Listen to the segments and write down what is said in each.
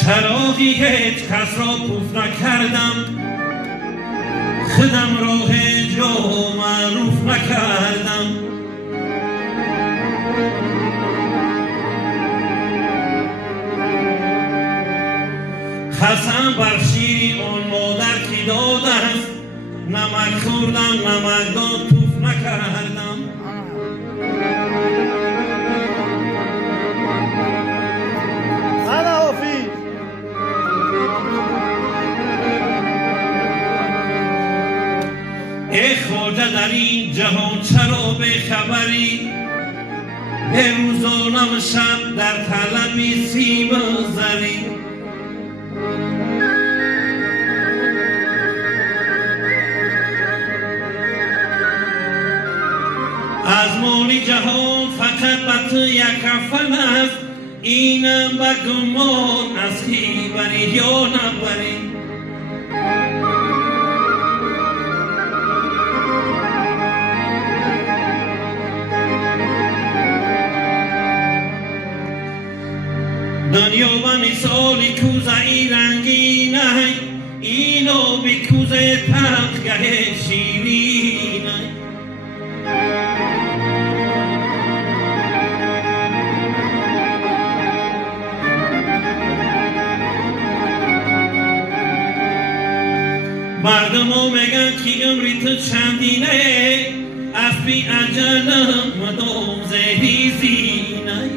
چراغی هیچ کس را پوف نکردم، خودم را هیچ جا معروف نکردم. قسم بر شیری آن مادر که داده است، نمک خوردم نمک داد توف نکردم. ای خواجه در این جهان چرا بخبری، به روزانم شب در طلب سیم زری. از مال جهان فقط به تو یک کفن است، اینم به گمان از کی بری یا نبری. دنیا به مثال کوزه ای رنگین است، اینو به کوزه تلخگه شیرین است. مردم ها میگن که عمری تو چندینه، از بی اجلم مدام زهی زینه.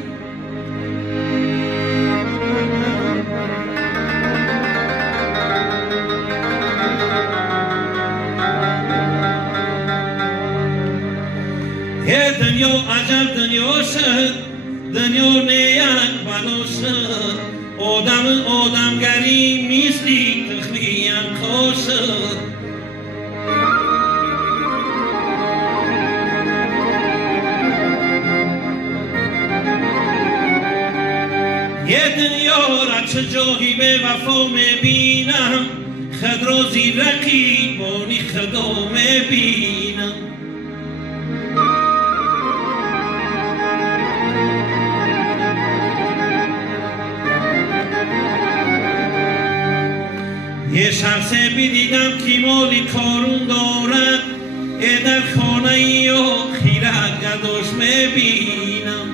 ای دنیا عجب دنیا شد، دنیا نیک بلا شد. آدمگری نیستی تخمیم خوشد. یه دنیا را چه جایی به وفا میبینم، خود را زیر رقیبانی خدا میبینم. یه شخص بدیدم که مالی کارون دارد، ای در خانه یا خیرت گداش میبینم.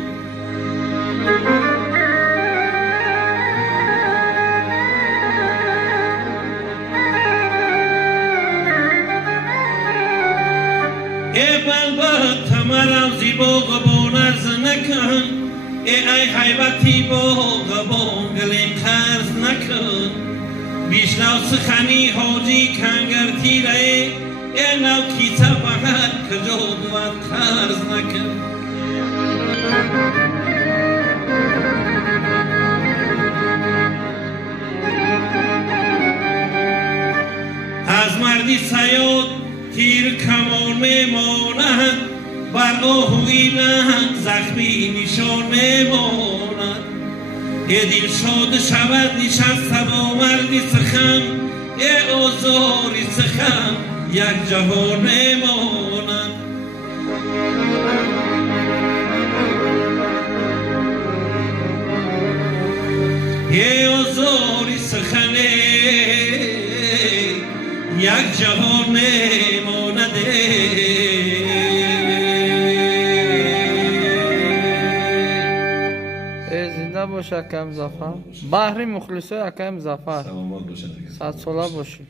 ای بلبل تمرم زیبا غبان ارز نکن، ای حیبتی با غبان گلیم خرز نکن. بیشنو سخنی حاجی کنگر تیره، ای نو کیسه بغد کجا بود خرز نکن. از مردی صیاد تیر کمان میماند، بر آهوی نهنگ زخمی نشان میماند. ای دل شاد شود نشسته با مردی سخن، ای آزاری سخن یک جهان میماند. ای آزاری سخن یک جهان میماند. زنده باشه اکای مظفر. بحری مخلصای اکای مظفر. 100 ساله باشی.